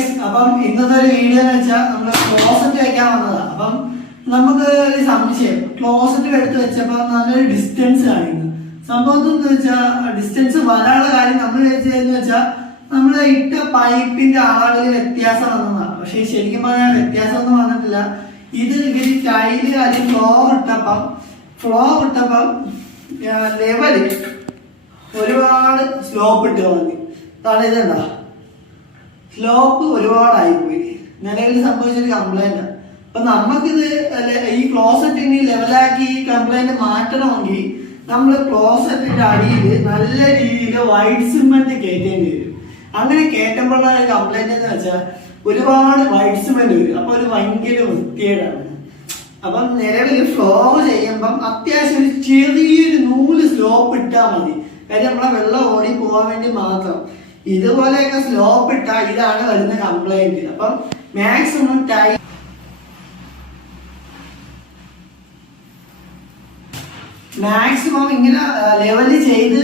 Guys, അപ്പം ഇന്നത്തെ ഒരു വീഡിയോ എന്ന് വെച്ചാൽ നമ്മൾ ക്ലോസറ്റ് വെക്കാൻ വന്നതാണ്. അപ്പം നമുക്ക് ഒരു സംശയം, ക്ലോസറ്റ് എടുത്ത് വെച്ചപ്പോൾ നല്ലൊരു ഡിസ്റ്റൻസ് കാണിക്കുന്നു. സംഭവം എന്ന് വെച്ചാൽ ഡിസ്റ്റൻസ് വരാനുള്ള കാര്യം നമ്മൾ വെച്ചതെന്ന് വെച്ചാൽ നമ്മൾ ഇട്ട പൈപ്പിന്റെ അളവിൽ വ്യത്യാസം വന്നതാണ്. പക്ഷെ ശരിക്കും പറഞ്ഞാൽ വ്യത്യാസമൊന്നും വന്നിട്ടില്ല. ഇത് ഇവര് ടൈല് കാര്യം ഫ്ലോർ ഇട്ടപ്പം ലെവല് ഒരുപാട് സ്ലോപ്പ് ഇട്ട് കളഞ്ഞു. അതാണ് ഇതെന്താ സ്ലോപ്പ് ഒരുപാടായിപ്പോയി. നിലവിൽ സംഭവിച്ചൊരു കംപ്ലൈന്റ്. അപ്പൊ നമുക്കിത് ഈ ക്ലോസറ്റിന് ലെവലാക്കി ഈ കംപ്ലൈന്റ് മാറ്റണമെങ്കിൽ നമ്മൾ ക്ലോസറ്റിന്റെ അടിയിൽ നല്ല രീതിയിൽ വൈറ്റ് സിമെന്റ് കയറ്റേണ്ടി വരും. അങ്ങനെ കയറ്റുമ്പോഴുള്ള കംപ്ലൈന്റ് എന്ന് വെച്ചാൽ ഒരുപാട് വൈറ്റ് സിമെന്റ് വരും. അപ്പൊ ഒരു ഭയങ്കര വൃത്തികേടാണ്. അപ്പം നിലവിൽ ഫ്ലോർ ചെയ്യുമ്പം അത്യാവശ്യം ഒരു ചെറിയൊരു നൂല് സ്ലോപ്പ് ഇട്ടാൽ മതി. കാര്യം നമ്മളെ വെള്ളം ഓടി പോകാൻ വേണ്ടി മാത്രം. ഇതുപോലെയൊക്കെ സ്ലോപ്പ് ഇട്ടാൽ ഇതാണ് വരുന്ന കംപ്ലൈന്റ്. അപ്പം മാക്സിമം ഇങ്ങനെ ലെവല് ചെയ്ത്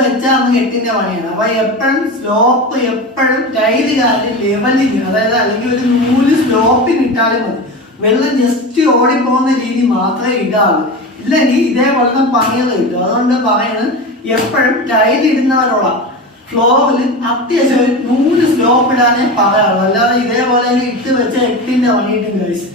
വെച്ചാൽ നമുക്ക് എട്ടിന്റെ പണിയാണ്. അപ്പൊ എപ്പോഴും സ്ലോപ്പ് എപ്പോഴും ടൈല് കാര്യം ലെവലിങ്, അതായത് അല്ലെങ്കിൽ ഒരു നൂല് സ്ലോപ്പിന് ഇട്ടാലും മതി. വെള്ളം ജസ്റ്റ് ഓടിപ്പോകുന്ന രീതി മാത്രമേ ഇടാവൂ. ഇല്ലെങ്കിൽ ഇതേപോലത്തെ പണികൾ കിട്ടും. അതുകൊണ്ട് പറയുന്നത് എപ്പോഴും ടൈൽ ഇടുന്നവരോടാ ഫ്ലോറിൽ അത്യാവശ്യം 100 സ്ലോപ്പ് ഇടാനേ പറയാറുള്ളൂ. അല്ലാതെ ഇതേപോലെ ഇട്ട് വെച്ച 8ന്റെ പണിയിട്ടും കഴിച്ചു.